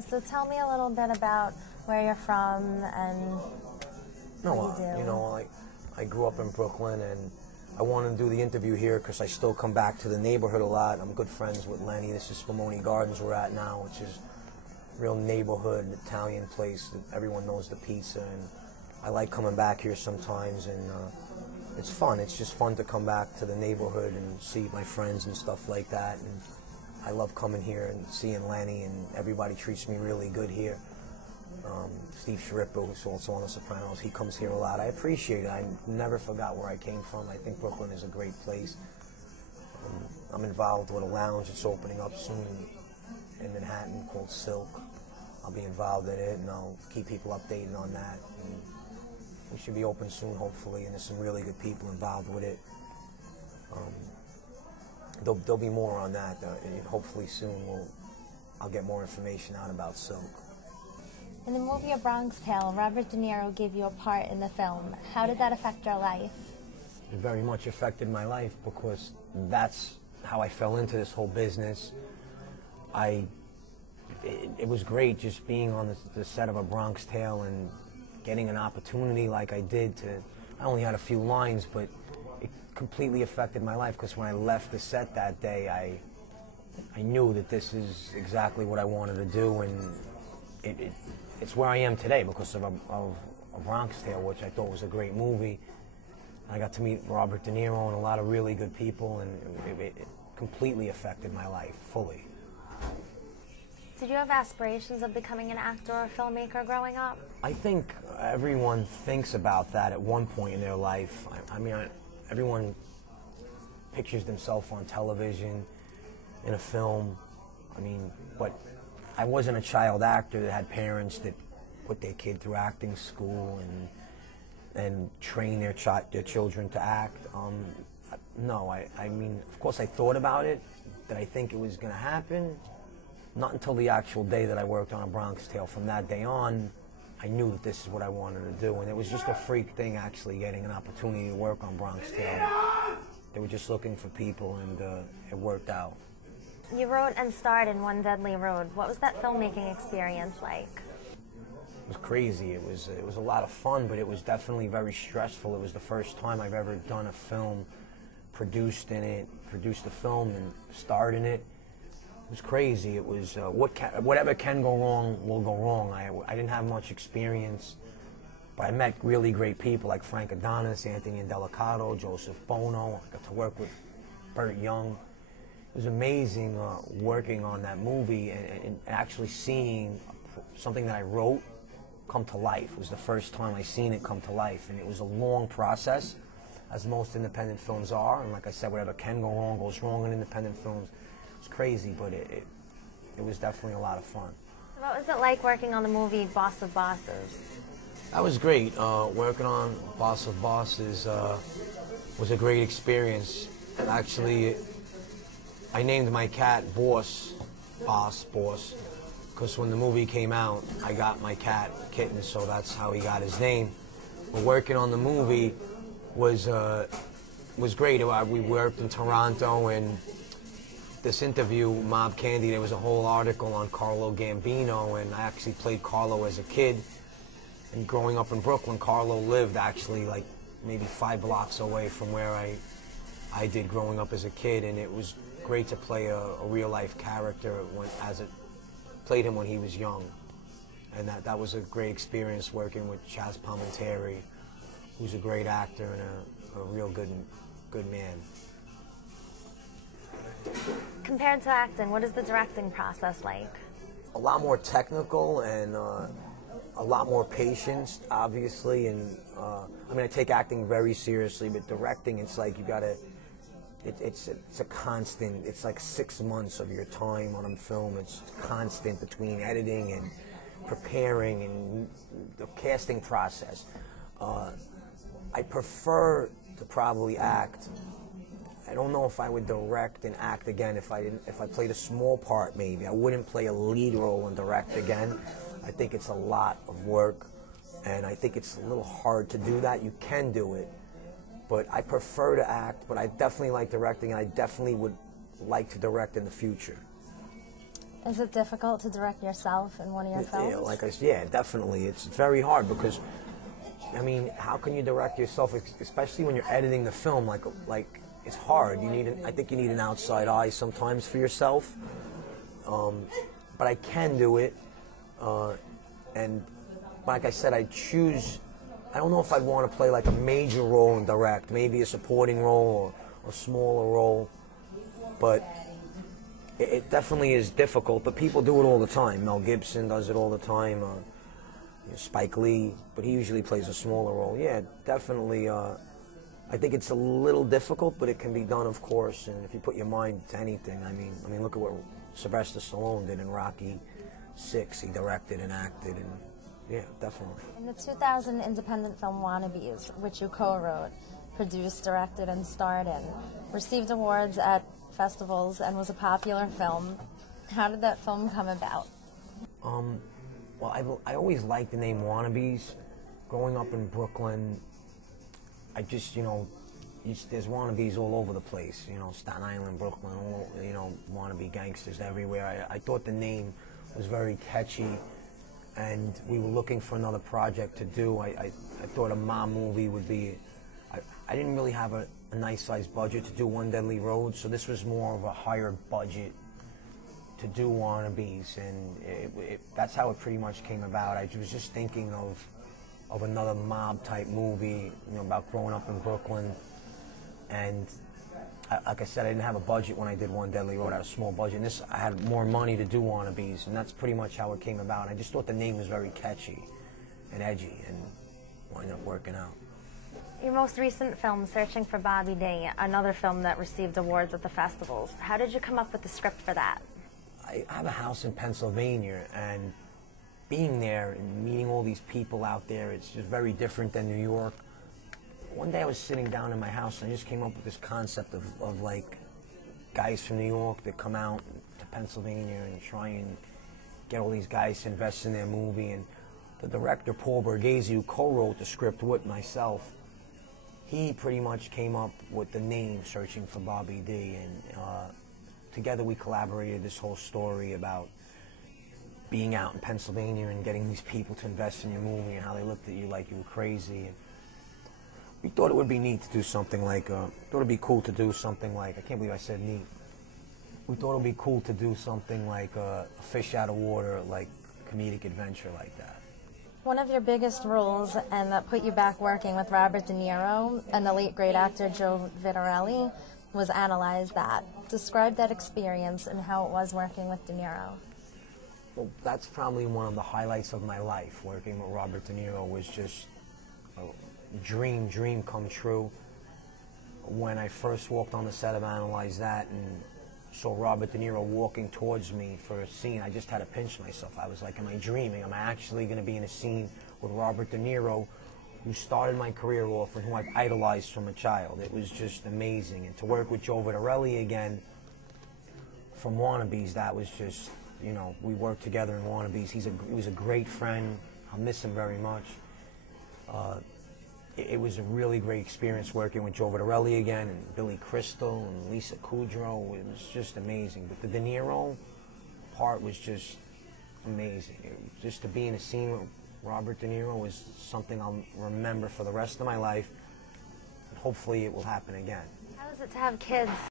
Okay, so tell me a little bit about where you're from and what you do. You know, I grew up in Brooklyn, and I wanted to do the interview here because I still come back to the neighborhood a lot. I'm good friends with Lenny. This is Spumoni Gardens we're at now, which is a real neighborhood Italian place that everyone knows the pizza, and I like coming back here sometimes, and it's fun. It's just fun to come back to the neighborhood and see my friends and stuff like that. And I love coming here and seeing Lenny, and everybody treats me really good here. Steve Sharippo, who's also on The Sopranos, he comes here a lot. I appreciate it. I never forgot where I came from. I think Brooklyn is a great place. I'm involved with a lounge that's opening up soon in Manhattan called Silk. I'll be involved in it, and I'll keep people updated on that. And we should be open soon, hopefully, and there's some really good people involved with it. There'll be more on that. Hopefully soon I'll get more information out about Silk. In the movie A Bronx Tale, Robert De Niro gave you a part in the film. How did that affect your life? It very much affected my life because that's how I fell into this whole business. It was great just being on the set of A Bronx Tale and getting an opportunity like I did to, I only had a few lines, but it completely affected my life because when I left the set that day, I knew that this is exactly what I wanted to do, and it's where I am today because of A Bronx Tale, which I thought was a great movie. I got to meet Robert De Niro and a lot of really good people, and it completely affected my life fully. Did you have aspirations of becoming an actor or a filmmaker growing up? I think everyone thinks about that at one point in their life. I mean, everyone pictures themselves on television, in a film. I mean, but I wasn't a child actor that had parents that put their kid through acting school and train their children to act. No, I mean, of course I thought about it. Did I think it was going to happen? Not until the actual day that I worked on A Bronx Tale. From that day on, I knew that this is what I wanted to do, and it was just a freak thing actually getting an opportunity to work on Bronx Tale. They were just looking for people, and it worked out. You wrote and starred in One Deadly Road. What was that filmmaking experience like? It was crazy. It was a lot of fun, but it was definitely very stressful. It was the first time I've ever done a film, produced a film and starred in it. It was crazy. It was whatever can go wrong will go wrong. I didn't have much experience, but I met really great people like Frank Adonis, Anthony Indelicato, Joseph Bono. I got to work with Burt Young. It was amazing working on that movie and actually seeing something that I wrote come to life. It was the first time I seen it come to life, and it was a long process, as most independent films are. And like I said, whatever can go wrong goes wrong in independent films. It's crazy, but it was definitely a lot of fun. What was it like working on the movie Boss of Bosses? That was great. Working on Boss of Bosses was a great experience. Actually, I named my cat Boss, because when the movie came out, I got my cat Kitten, so that's how he got his name. But working on the movie was great. We worked in Toronto, and this interview, Mob Candy, there was a whole article on Carlo Gambino, and I actually played Carlo as a kid. And growing up in Brooklyn, Carlo lived actually like maybe 5 blocks away from where I did growing up as a kid, and it was great to play a real-life character played him when he was young. And that was a great experience working with Chaz Palminteri, who's a great actor and a real good man. Compared to acting, what is the directing process like? A lot more technical and a lot more patience, obviously. And I mean, I take acting very seriously, but directing, it's like you gotta. It's a constant. It's like 6 months of your time on a film. It's constant between editing and preparing and the casting process. I prefer to probably act. I don't know if I would direct and act again if I played a small part. Maybe I wouldn't play a lead role and direct again. I think it's a lot of work, and I think it's a little hard to do that. You can do it, but I prefer to act. But I definitely like directing, and I definitely would like to direct in the future. Is it difficult to direct yourself in one of your films? Yeah, like I said, yeah, definitely. It's very hard because, I mean, how can you direct yourself, especially when you're editing the film? Like it's hard. I think you need an outside eye sometimes for yourself. But I can do it, and like I said, I don't know if I'd want to play like a major role and direct, maybe a supporting role or a smaller role, but it definitely is difficult. But people do it all the time. Mel Gibson does it all the time, Spike Lee, but he usually plays a smaller role. Yeah, definitely, I think it's a little difficult, but it can be done, of course, and if you put your mind to anything, I mean, look at what Sylvester Stallone did in Rocky VI. He directed and acted, and yeah, definitely. In the 2000 independent film Wannabes, which you co-wrote, produced, directed, and starred in, received awards at festivals and was a popular film. How did that film come about? Well, I always liked the name Wannabes. Growing up in Brooklyn, I just, there's wannabes all over the place, Staten Island, Brooklyn, wannabe gangsters everywhere. I thought the name was very catchy, and we were looking for another project to do. I thought a mob movie would be, I didn't really have a nice sized budget to do One Deadly Road, so this was more of a higher budget to do Wannabes, and that's how it pretty much came about. I was just thinking of another mob type movie, about growing up in Brooklyn, and like I said, I didn't have a budget when I did One Deadly Road. I had a small budget, and I had more money to do Wannabes, and that's pretty much how it came about. I just thought the name was very catchy and edgy, and wound up working out. Your most recent film, Searching for Bobby D, another film that received awards at the festivals. How did you come up with the script for that? I have a house in Pennsylvania, and being there and meeting all these people out there, it's just very different than New York. One day I was sitting down in my house and I just came up with this concept of like guys from New York that come out to Pennsylvania and try and get all these guys to invest in their movie. And the director, Paul Borghese, who co-wrote the script with myself, he pretty much came up with the name Searching for Bobby D, and together we collaborated this whole story about being out in Pennsylvania and getting these people to invest in your movie and how they looked at you like you were crazy. And we thought it would be neat to do something like, thought it would be cool to do something like, I can't believe I said neat. We thought it would be cool to do something like a fish out of water, like comedic adventure like that. One of your biggest roles, and that put you back working with Robert De Niro and the late great actor Joe Vittorelli, was Analyze That. Describe that experience and how it was working with De Niro. Well, that's probably one of the highlights of my life. Working with Robert De Niro was just a dream come true. When I first walked on the set of Analyze That and saw Robert De Niro walking towards me for a scene, I just had to pinch myself. I was like, am I dreaming? Am I actually going to be in a scene with Robert De Niro, who started my career off and who I've idolized from a child? It was just amazing. And to work with Joe Vittorelli again from Wannabes, that was just, we worked together in Wannabes. He was a great friend. I'll miss him very much. It was a really great experience working with Joe Vittorelli again, and Billy Crystal and Lisa Kudrow. It was just amazing. But the De Niro part was just amazing. Just to be in a scene with Robert De Niro was something I'll remember for the rest of my life. Hopefully it will happen again. How is it to have kids